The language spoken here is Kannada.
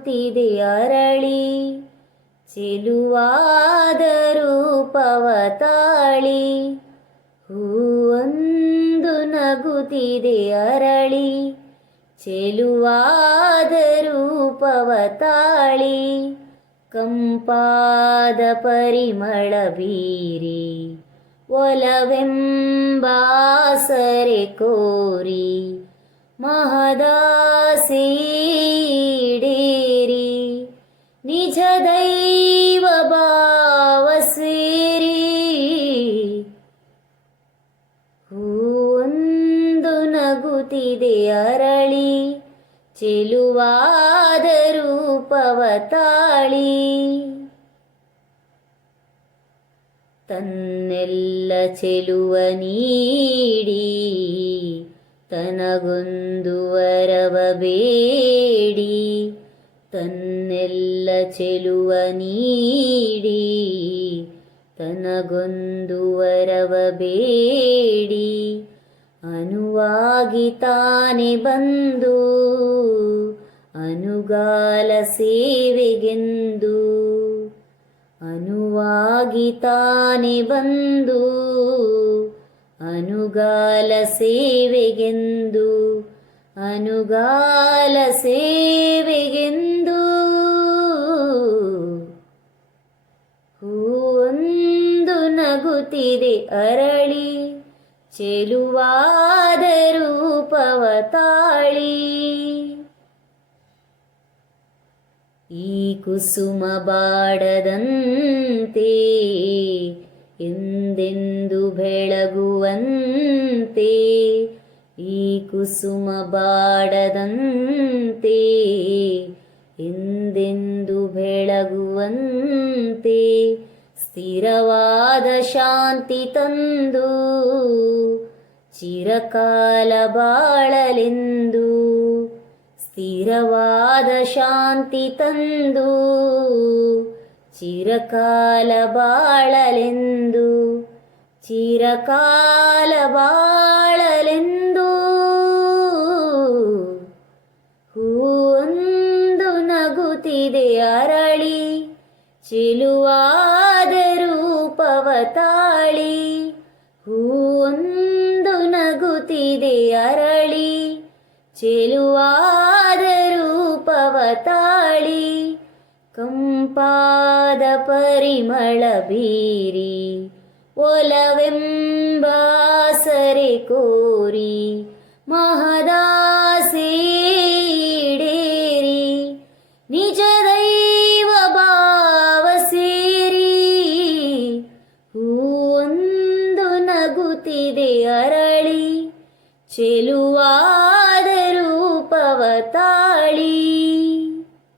ನಗುತ್ತಿದೆ ಅರಳಿ ಚೆಲುವಾದ ರೂಪವ ತಾಳಿ ಹೂವೊಂದು ನಗುತ್ತಿದೆ ಅರಳಿ ಚೆಲುವಾದ ರೂಪವ ತಾಳಿ ಕಂಪಾದ ಪರಿಮಳ ಬೀರಿ, ಒಲವೆಂಬಾಸರೆ ಕೋರಿ ಮಹದಾಸೀಡೇರಿ ನಿಜ ದೈವ ಭಾವ ಸೇರಿ ಹೂವೊಂದು ನಗುತ್ತಿದೆ ಅರಳಿ, ಚೆಲುವಾದ ರೂಪವ ತಾಳಿ ತನ್ನೆಲ್ಲ ಚೆಲುವ ನೀಡಿ, ತನಗೊಂದು ವರವ ಬೇಡಿ. ತನ್ನೆಲ್ಲ ಚೆಲುವ ನೀಡಿ ತನಗೊಂದು ವರವ ಬೇಡಿ. ಅನುವಾಗಿ ತಾನೆ ಬಂದು, ಅನುಗಾಲ ಸೇವೆಗೆಂದು. ಅನುವಾಗಿ ತಾನೆ ಬಂದು, ಅನುಗಾಲ ಸೇವೆಗೆಂದು. ಅನುಗಾಲ ಸೇವೆಗೆಂದು ಹೂವೊಂದು ನಗುತ್ತಿದೆ ಅರಳಿ ಚೆಲುವಾದ ರೂಪವ ತಾಳಿ ಈ ಕುಸುಮ ಬಾಡದಂತೆ ಕುಸುಮ ಬಾಡದಂತೆ, ಎಂದೆಂದು ಬೆಳಗುವಂತೆ, ಸ್ಥಿರವಾದ ಶಾಂತಿ ತಂದು, ಚಿರಕಾಲ ಬಾಳಲೆಂದು, ಸ್ಥಿರವಾದ ಶಾಂತಿ ತಂದು, ಚಿರಕಾಲ ಬಾಳಲೆಂದು ಚಿರಕಾಲ ಬಾಳಲೆಂದು ಚೆಲುವಾದ ರೂಪವ ತಾಳಿ ಹೂವೊಂದು ನಗುತ್ತಿದೆ ಅರಳಿ ಚೆಲುವಾದ ರೂಪವತಾಳಿ ಕಂಪಾದ ಪರಿಮಳ ಬೀರಿ ಒಲವೆಂಬಾಸರೆ ಕೋರಿ ಮಹದಾಸೀಡೇರಿ ಅರಳಿ